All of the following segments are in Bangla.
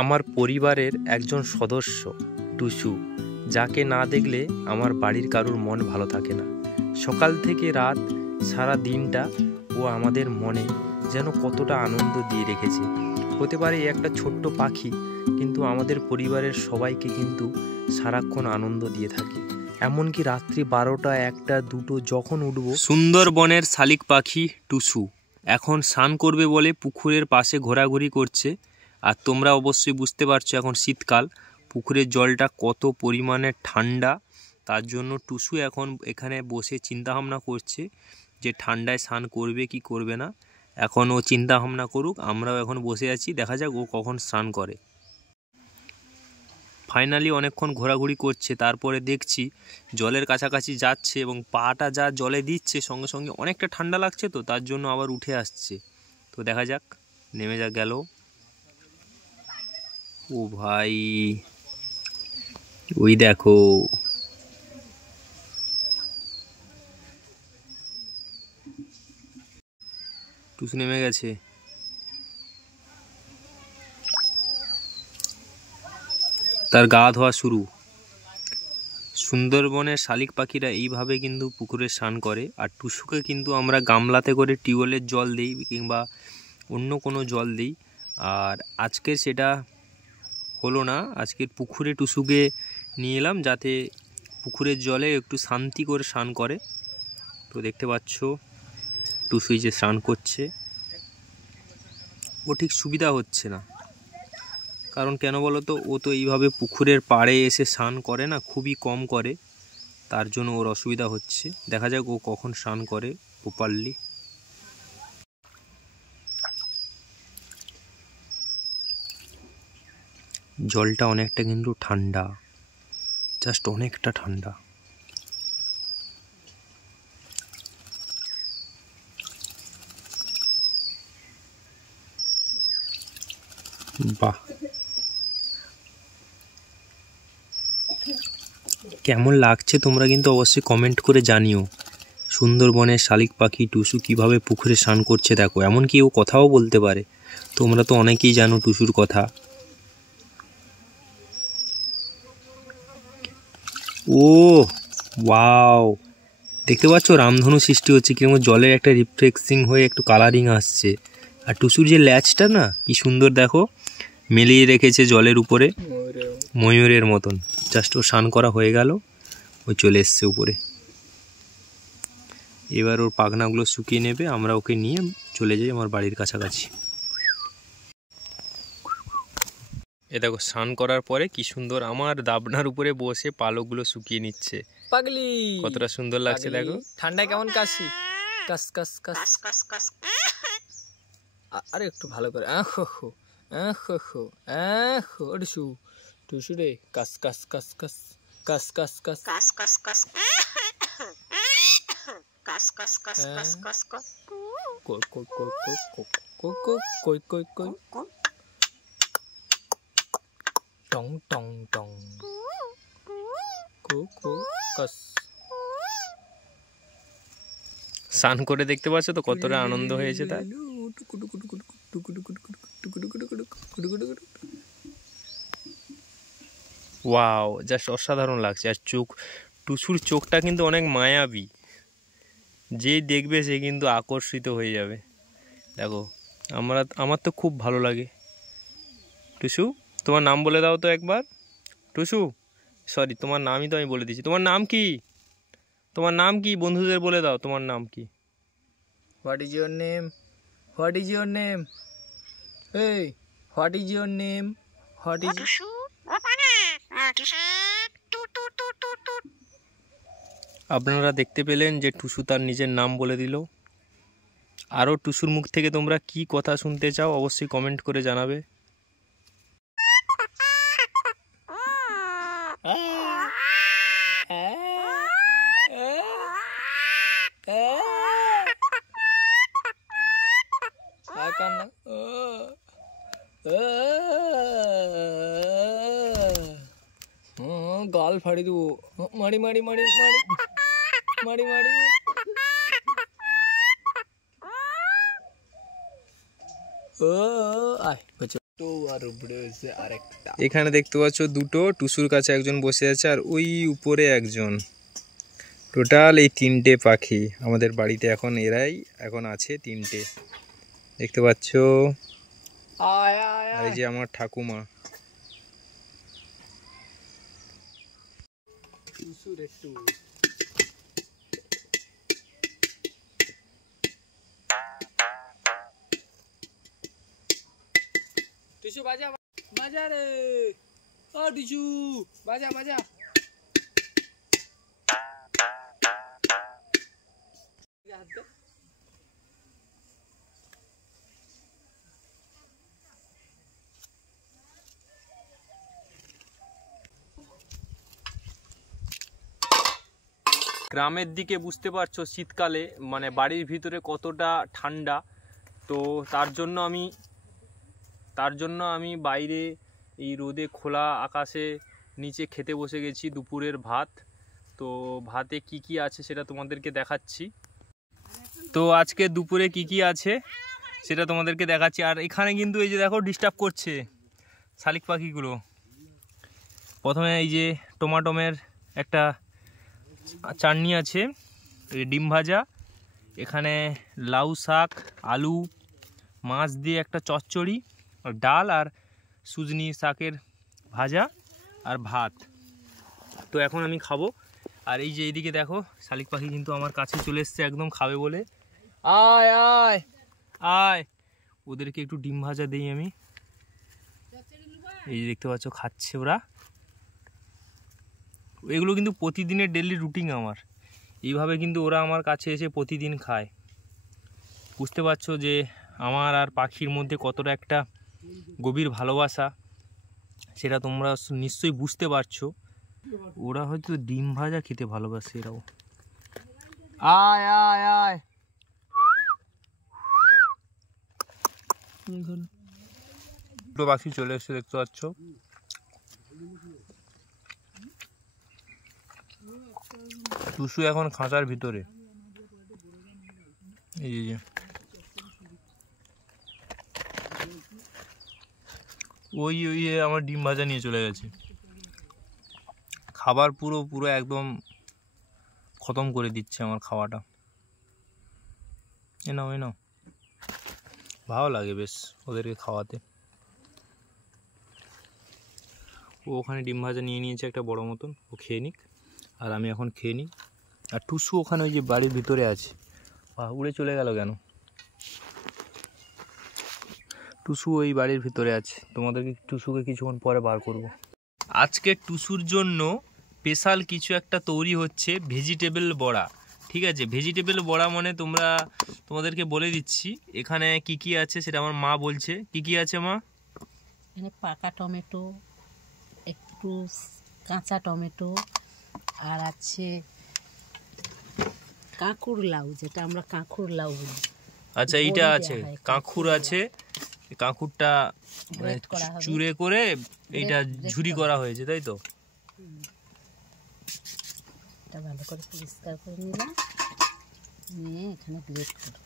আমার পরিবারের একজন সদস্য টুসু, যাকে না দেখলে আমার বাড়ির কারুর মন ভালো থাকে না। সকাল থেকে রাত সারা দিনটা ও আমাদের মনে যেন কতটা আনন্দ দিয়ে রেখেছে। হতে পারে একটা ছোট্ট পাখি, কিন্তু আমাদের পরিবারের সবাইকে কিন্তু সারাক্ষণ আনন্দ দিয়ে থাকে। এমনকি রাত্রি 12টা, 1টা, 2টো যখন উঠব। সুন্দরবনের শালিক পাখি টুসু এখন স্নান করবে বলে পুকুরের পাশে ঘোরাঘুরি করছে। আর তোমরা অবশ্যই বুঝতে পারছো এখন শীতকাল, পুকুরের জলটা কত পরিমাণে ঠান্ডা। তার জন্য টুসু এখন এখানে বসে চিন্তাভাবনা করছে যে ঠান্ডায় স্নান করবে কি করবে না। এখন ও চিন্তাভাবনা করুক, আমরাও এখন বসে আছি, দেখা যাক ও কখন স্নান করে। ফাইনালি অনেকক্ষণ ঘোরাঘুরি করছে, তারপরে দেখছি জলের কাছাকাছি যাচ্ছে এবং পাটা যা জলে দিচ্ছে সঙ্গে সঙ্গে অনেকটা ঠান্ডা লাগছে, তো তার জন্য আবার উঠে আসছে। তো দেখা যাক, নেমে যা গেল। ও ভাই, ওই দেখো, টুসু নেমে গেছে। তার গা ধোয়া শুরু। সুন্দরবনের শালিক পাখিরা এইভাবে কিন্তু পুকুরে স্নান করে। আর টুসুকে কিন্তু আমরা গামলাতে করে টিউবওয়েলের জল দিই কিংবা অন্য কোনো জল দিই। আর আজকে সেটা হলো না, আজকের পুকুরে টুসুকে নিয়ে এলাম যাতে পুকুরের জলে একটু শান্তি করে স্নান করে। তো দেখতে পাচ্ছ টুসুই যে স্নান করছে, ও ঠিক সুবিধা হচ্ছে না। কারণ কেন বলো তো, ও তো এইভাবে পুকুরের পাড়ে এসে স্নান করে না, খুবই কম করে। তার জন্য ওর অসুবিধা হচ্ছে। দেখা যাক ও কখন স্নান করে প্রপারলি। জলটা অনেকটা কিন্তু ঠান্ডা, জাস্ট অনেকটা ঠান্ডা। বাহ, কেমন লাগছে তোমরা কিন্তু অবশ্যই কমেন্ট করে জানিও। সুন্দরবনের শালিক পাখি টুসু কিভাবে পুকুরে স্নান করছে দেখো, এমনকি ও কথাও বলতে পারে। তোমরা তো অনেকেই জানো টুসুর কথা। ও ওয়াও, দেখতে পাচ্ছ রামধনু সৃষ্টি হচ্ছে, কিরকম জলের একটা রিফ্লেক্সিং হয়ে একটু কালারিং আসছে। আর টুসুর যে ল্যাজটা না, কি সুন্দর দেখো, মেলিয়ে রেখেছে জলের উপরে ময়ূরের মতন। জাস্ট ও স্নান করা হয়ে গেল, ওই চলে এসছে উপরে। এবার ওর পাখনাগুলো শুকিয়ে নেবে, আমরা ওকে নিয়ে চলে যাই আমার বাড়ির কাছাকাছি। এ দেখো, স্নান করার পরে কি সুন্দর আমার দাবনার উপরে বসে পালকগুলো শুকিয়ে নিচ্ছে। পাগলি, কতটা সুন্দর লাগছে দেখো। ঠান্ডায় কেমন কাশি, কাস কাস কাস কাস কাস। আরে একটু ভালো করে আহো হো আহো হো আহো। টুসু টুসু রে, কাস কাস কাস কাস কাস কাস কাস কাস কাস কাস কাস কাস কাস কাস কাস কাস। কই কই কই কই কই কই কই কই কই। টং টং টং কো কো কাস। স্নান করে দেখতে পাচ্ছ তো কতটা আনন্দ হয়েছে তার। ওয়াও, জাস্ট অসাধারণ লাগছে। আর চোখ, টুসুর চোখটা কিন্তু অনেক মায়াবী, যেই দেখবে সে কিন্তু আকর্ষিত হয়ে যাবে। দেখো, আমার তো খুব ভালো লাগে। টুসু, তোমার নাম বলে দাও তো একবার। টুসু, সরি, তোমার নামই তো আমি বলে দিচ্ছি। তোমার নাম কি? তোমার নাম কি? বন্ধুদের বলে দাও তোমার নাম কি। What is your name? What is your name? Hey, what is your name? What is আপনারা দেখতে পেলেন যে টুসু তার নিজের নাম বলে দিল। আরও টুসুর মুখ থেকে তোমরা কি কথা শুনতে চাও অবশ্যই কমেন্ট করে জানাবে। গাল ফাড়ি দেবো, মারি মারি মারি মারি মারি মারি। ও আয় এখানে দেখতে পাচ্ছ দুটো, টুসুর কাছে একজন বসে আছে আর ওই উপরে একজন। টোটাল এই 3টে পাখি আমাদের বাড়িতে এখন, এরাই এখন আছে 3টে, দেখতে পাচ্ছ। আর এই যে আমার ঠাকুমা। টিসু বাজা বাজা রে, ও টিসু বাজা বাজা। গ্রামের দিকে বুঝতে পারছো শীতকালে মানে বাড়ির ভিতরে কতটা ঠান্ডা, তো তার জন্য আমি বাইরে এই রোদে খোলা আকাশে নিচে খেতে বসে গেছি দুপুরের ভাত। তো ভাতে কি কি আছে সেটা তোমাদেরকে দেখাচ্ছি। তো আজকে দুপুরে কি কি আছে সেটা তোমাদেরকে দেখাচ্ছি। আর এখানে কিন্তু এই যে দেখো ডিস্টার্ব করছে শালিক পাখিগুলো। প্রথমে এই যে টমাটোমের একটা চাটনি আছে, ডিম ভাজা, এখানে লাউ শাক, আলু, মাছ দিয়ে একটা চচ্চড়ি, ডাল আর সুজনি শাকের ভাজা আর ভাত। তো এখন আমি খাবো। আর এই যে এইদিকে দেখো শালিক পাখি কিন্তু আমার কাছে চলে এসছে একদম খাবে বলে। আয় আয় আয়, ওদেরকে একটু ডিম ভাজা দিই আমি। এই যে দেখতে পাচ্ছ খাচ্ছে ওরা। এগুলো কিন্তু প্রতিদিনের ডেইলি রুটিন আমার, এইভাবে কিন্তু ওরা আমার কাছে এসে প্রতিদিন খায়। বুঝতে পারছো যে আমার আর পাখির মধ্যে কতটা একটা গভীর ভালোবাসা, সেটা তোমরা নিশ্চয়ই বুঝতে পারছো। ওরা হয়তো ডিম ভাজা খেতে ভালোবাসে এরাও। আয় আয় আয়, দুটো পাখি চলে এসছে দেখতে পাচ্ছ। টুসু এখন খাঁচার ভিতরে। এই যে ওই আমার ডিম ভাজা নিয়ে চলে গেছে। খাবার পুরো একদম খতম করে দিচ্ছে আমার খাওয়াটা। এ নাও ভালো লাগে বেশ ওদেরকে খাওয়াতে। ও ওখানে ডিম ভাজা নিয়ে নিয়েছে একটা বড় মতন, ও খেয়ে নিক আর আমি এখন খেয়ে নিই। আর টুসু ওখানে ওই যে বাড়ির ভিতরে আছে। উড়ে চলে গেল কেন? টুসু ওই বাড়ির ভিতরে আছে, তোমাদেরকে টুসুকে কিছুক্ষণ পরে বার করব। আজকে টুসুর জন্য স্পেশাল কিছু একটা তৈরি হচ্ছে, ভেজিটেবল বড়া। ঠিক আছে, ভেজিটেবল বড়া মানে তোমাদেরকে বলে দিচ্ছি এখানে কি কি আছে সেটা আমার মা বলছে। কি কি আছে মা? এখানে পাকা টমেটো, একটু কাঁচা টমেটো, আর আছে কাঁকুর লাউ, যেটা আমরা কাঁকুর লাউ বলি। আচ্ছা, এইটা আছে কাঁকুর আছে, কাঁকুরটা চুড়ে করে এইটা ঝুরি করা হয়েছে, তাই তো? এটা ভালো করে পরিষ্কার করে নিলাম, নিয়ে এখানে গ্রেট করব।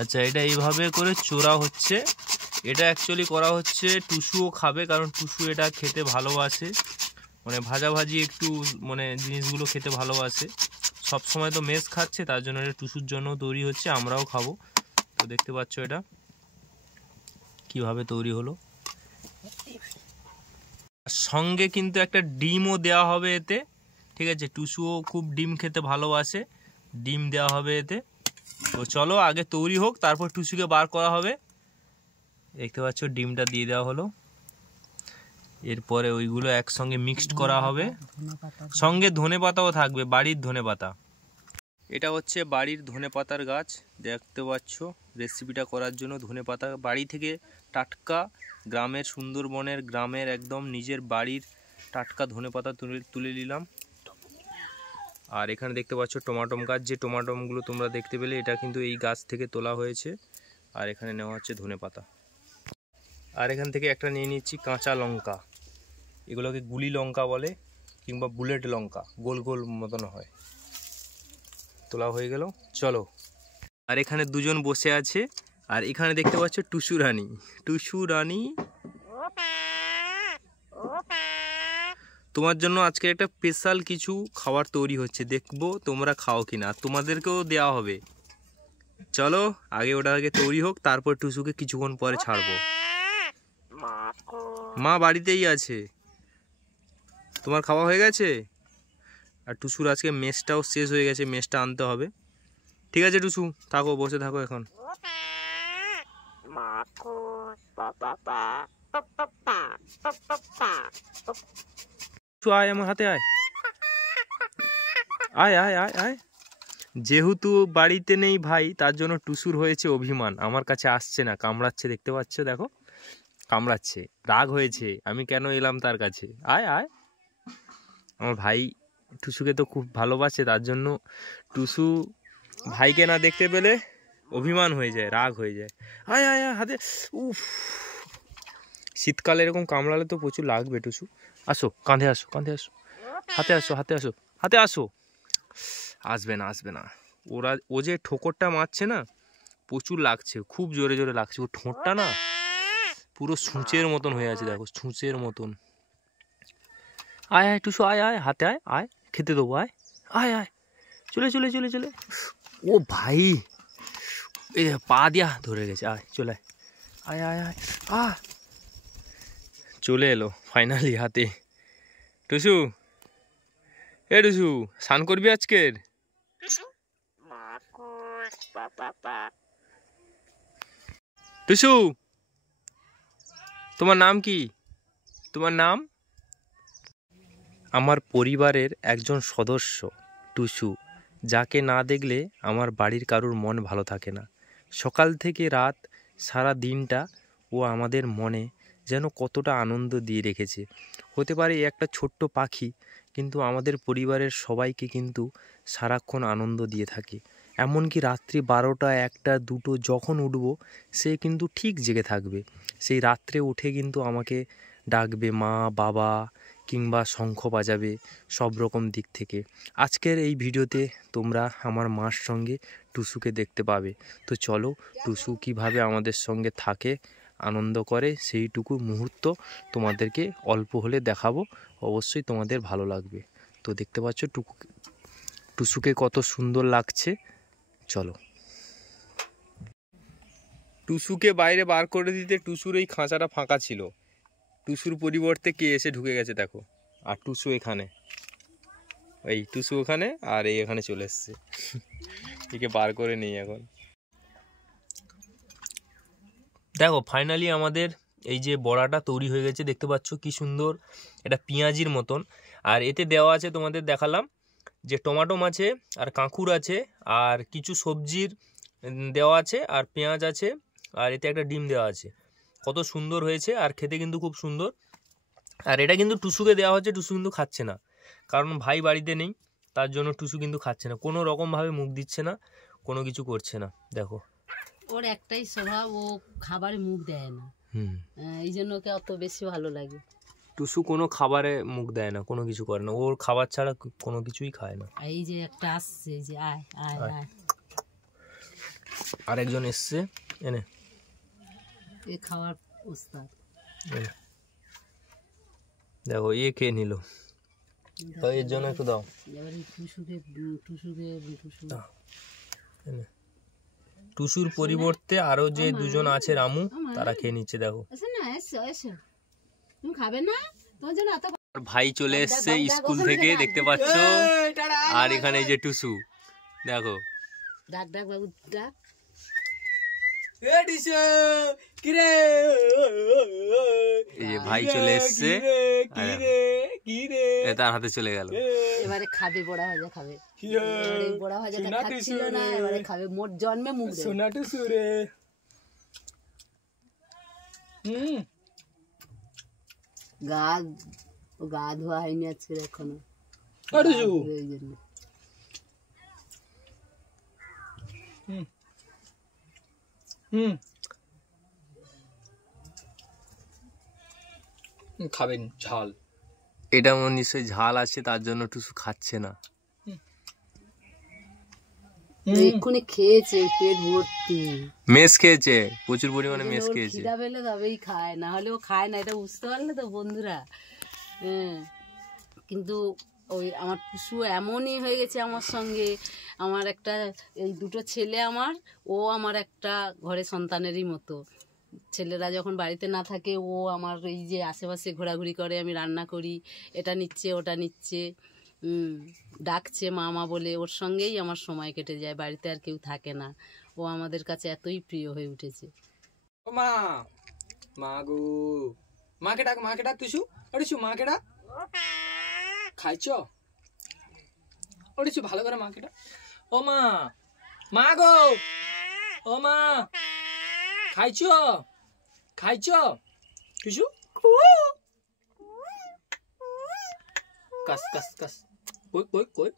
আচ্ছা, এটা এইভাবে করে চোরা হচ্ছে। এটা অ্যাকচুয়ালি করা হচ্ছে টুসুও খাবে, কারণ টুসু এটা খেতে ভালোবাসে, মানে ভাজাভাজি একটু মানে জিনিসগুলো খেতে ভালোবাসে। সব সময় তো মেস খাচ্ছে, তার জন্য এটা টুসুর জন্য তৈরি হচ্ছে, আমরাও খাবো। তো দেখতে পাচ্ছ এটা কিভাবে তৈরি হলো। সঙ্গে কিন্তু একটা ডিমও দেওয়া হবে এতে, ঠিক আছে? টুসুও খুব ডিম খেতে ভালোবাসে, ডিম দেওয়া হবে এতে। তো চলো আগে তৈরি হোক, তারপর টুসুকে বার করা হবে। দেখতে পাচ্ছ ডিমটা দিয়ে দেওয়া হলো, এরপরে ওইগুলো একসঙ্গে মিক্সড করা হবে। সঙ্গে ধনেপাতাও থাকবে, বাড়ির ধনেপাতা। এটা হচ্ছে বাড়ির ধনেপাতার গাছ, দেখতে পাচ্ছ। রেসিপিটা করার জন্য ধনেপাতা বাড়ি থেকে টাটকা, গ্রামের সুন্দরবনের গ্রামের একদম নিজের বাড়ির টাটকা ধনেপাতা তুলে নিলাম। আর এখানে দেখতে পাচ্ছ টমাটম গাছ, যে টমাটমগুলো তোমরা দেখতে পেলে এটা কিন্তু এই গাছ থেকে তোলা হয়েছে। আর এখানে নেওয়া হচ্ছে ধনেপাতা। আর এখান থেকে একটা নিয়ে নিচ্ছি কাঁচা লঙ্কা, এগুলোকে গুলি লঙ্কা বলে কিংবা বুলেট লঙ্কা, গোল গোল মতন হয়। তোলা হয়ে গেল, চলো। আর এখানে দুজন বসে আছে। আর এখানে দেখতে পাচ্ছ টুসু রানী। টুসু রানী, তোমার জন্য আজকে একটা স্পেশাল কিছু খাবার তৈরি হচ্ছে, দেখবো তোমরা খাও কিনা, তোমাদেরকেও দেওয়া হবে। চলো আগে ওটা আগে তৈরি হোক, তারপর টুসুকে কিছুক্ষণ পরে ছাড়বো। মা বাড়িতেই আছে। তোমার খাওয়া হয়ে গেছে? আর টুসুর আজকে মেসটাও শেষ হয়ে গেছে, মেসটা আনতে হবে। ঠিক আছে টুসু, থাকো, বসে থাকো এখন। আয় আমার হাতে আয়, আয় আয় আয় আয়। যেহেতু বাড়িতে নেই ভাই, তার জন্য টুসুর হয়েছে অভিমান, আমার কাছে আসছে না, কামড়াচ্ছে, দেখতে পাচ্ছ, দেখো কামড়াচ্ছে, রাগ হয়েছে আমি কেন এলাম তার কাছে। আয় আয়, আমার ভাই টুসুকে তো খুব ভালোবাসে, তার জন্য টুসু ভাইকে না দেখতে পেলে অভিমান হয়ে যায়, রাগ হয়ে যায়। আয় আয় আয় হাতে, উফ, শীতকালে এরকম কামড়ালে তো প্রচুর লাগবে। টুসু আসো, কাঁধে আসো, কাঁধে আসো, হাতে আসো, হাতে আসো, হাতে আসো। আসবে না, আসবে না। ও যে ঠোকরটা মারছে না, প্রচুর লাগছে, খুব জোরে জোরে লাগছে। ও ঠোঁটটা না পুরো ছুঁচের মতন হয়ে আছে, দেখো ছুঁচের মতন। আয় আয় টুসু, আয় আয়, হাতে আয়, আয় খেতে দেবো, আয় আয় আয়, চলে চলে চলে চলে। ও ভাই, এ পা দিয়া ধরে গেছে, আয় চলে আয়, আয় আয় আয়, চলে এলো ফাইনালি হাতে। টুসু, এ টুসু, স্নান করবি আজকের? টুসু, তোমার নাম কি? তোমার নাম? আমার পরিবারের একজন সদস্য টুসু, যাকে না দেখলে আমার বাড়ির কারুর মন ভালো থাকে না। সকাল থেকে রাত, সারা দিনটা ও আমাদের মনে যেন কতটা আনন্দ দিয়ে রেখেছে। হতে পারে একটা ছোট্ট পাখি, কিন্তু আমাদের পরিবারের সবাইকে কিন্তু সারাক্ষণ আনন্দ দিয়ে থাকে। এমনকি রাত্রি 12টা, 1টা, 2টো যখন উঠবো, সে কিন্তু ঠিক জেগে থাকবে। সেই রাত্রে উঠে কিন্তু আমাকে ডাকবে মা, বাবা, কিংবা শঙ্খ বাজাবে, সব রকম দিক থেকে। আজকের এই ভিডিওতে তোমরা আমার মার সঙ্গে টুসুকে দেখতে পাবে। তো চলো টুসু কিভাবে আমাদের সঙ্গে থাকে, আনন্দ করে, সেইটুকু মুহূর্ত তোমাদেরকে অল্প হলে দেখাবো। অবশ্যই তোমাদের ভালো লাগবে। তো দেখতে পাচ্ছ টুসুকে কত সুন্দর লাগছে। চলো, টুসুকে বাইরে বার করে দিতে টুসুর এই খাঁচাটা ফাঁকা ছিল, টুসুর পরিবর্তে কে এসে ঢুকে গেছে দেখো। আর টুসু এখানে, এই টুসু ওখানে, আর এই এখানে চলে এসছে। একে বার করে নেই এখন। দেখো ফাইনালি আমাদের এই যে বড়াটা তৈরি হয়ে গেছে, দেখতে পাচ্ছ কি সুন্দর, এটা পেঁয়াজির মতন। আর এতে দেওয়া আছে, তোমাদের দেখালাম যে টমেটো আছে, আর কাঁকুর আছে, আর কিছু সবজির দেওয়া আছে, আর পেঁয়াজ আছে, আর এতে একটা ডিম দেওয়া আছে। কত সুন্দর হয়েছে, আর খেতে কিন্তু খুব সুন্দর। আর এটা কিন্তু টুসুকে দেওয়া হচ্ছে, টুসু কিন্তু খাচ্ছে না, কারণ ভাই বাড়িতে নেই, তার জন্য টুসু কিন্তু খাচ্ছে না, কোনো রকমভাবে মুখ দিচ্ছে না, কোনো কিছু করছে না। দেখো ওর একটাই স্বভাব, ও খাবারে মুখ দেয় না, এই জন্য ওকে অত বেশি ভালো লাগে। টুসু কোনো খাবারে মুখ দেয় না, কোনো কিছু করে না, ওর খাবার ছাড়া কোনো কিছুই খায় না। এই যে একটা আসছে, এই যে আয় আয় আয়, আরেকজন এসছে, এনে এ খাওয়ার ওস্তাদ। দেখো এ খেয়ে নিল, তো এর জন্য একটু দাও। এবারে টুসুর পরিবর্তে আরো যে দুজন আছে রামু, তারা খেয়ে নিচ্ছে। দেখো তুমি খাবে না, তোমার জন্য এত। ভাই চলে এসছে স্কুল থেকে, দেখতে পাচ্ছ। আর এখানে এই যে টুসু, দেখো ডাক ডাক বাবু ডাক। এই যে ভাই চলে এসছে, তার হাতে চলে গেল। এবারে খাবে বড়া ভাজা, খাবে বড়া ভাজাটা খাচ্ছিল না, এবারে খাবে। মোট জন্মে মুখ দেয়। সোনা টুসু রে, গা ধোয়া হয়নি আজকে এখনো। খাবেন ঝাল, এটা মনে নিশ্চয়ই ঝাল আছে, তার জন্য টুসু খাচ্ছে না। এক্ষুনি খেয়েছে, পেট ভর্তি। মেস খেয়েছে, প্রচুর পরিমাণে মেস খেয়েছে। খিদা পেলে তবেই খায়, না হলে ও খায় না, এটা বুঝতে পারলে তো বন্ধুরা। হ্যাঁ, কিন্তু ওই আমার টুসু এমনই হয়ে গেছে আমার সঙ্গে। আমার একটা এই দুটো ছেলে আমার, ও আমার একটা ঘরে সন্তানেরই মতো। ছেলেরা যখন বাড়িতে না থাকে ও আমার এই যে আশেপাশে ঘোরাঘুরি করে, আমি রান্না করি, এটা নিচ্ছে ওটা নিচ্ছে, ডাকছে মামা বলে, ওর সঙ্গেই আমার সময় কেটে যায়, বাড়িতে আর কেউ থাকে না। ও আমাদের কাছে এতই প্রিয় হয়ে উঠেছে। ও মা, মা গো, মাকে ডাক, মাকে ডাক টুসু, টুসু মাকে ডাক। খাইছ টুসু, ভালো করে মাকে ডাক। ও মা, মা গো, ও মা, খাইছ খাইছ টুসু? কাস কাস কাস, কই কই কই,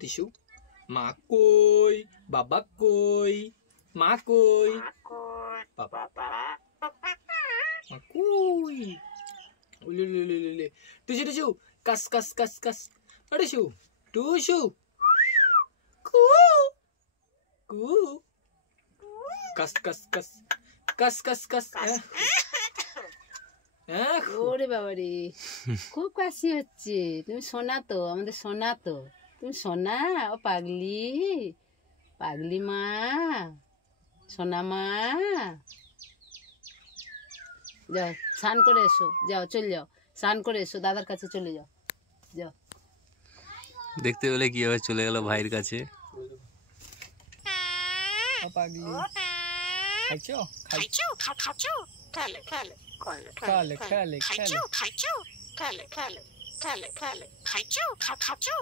টিসু মা কই, বাবা কই, মা কই, বাবা মা কই, ওলে লে লে লে লে, টুসু টুসু কাস কাস কাস কাস, টুসু টুসু কু কু, কাস কাস কাস কাস কাস কাস। ওরে বাবা রে, খুব কাশি হচ্ছে। তুমি সোনা তো, আমাদের সোনা তো, তুমি সোনা। ও পাগলি, পাগলি মা, সোনা মা। যাও স্নান করে এসো, যাও চলে যাও, স্নান করে এসো, দাদার কাছে চলে যাও, যাও। দেখতে পেলে কিভাবে চলে গেল ভাইয়ের কাছে। পাগলি খাইছো খাইছো খাইছো, খেলে খেলে খেলে খেলে খেলে খাইছো, খেলে খেলে খেলে খেলে খাইছো খাইছো।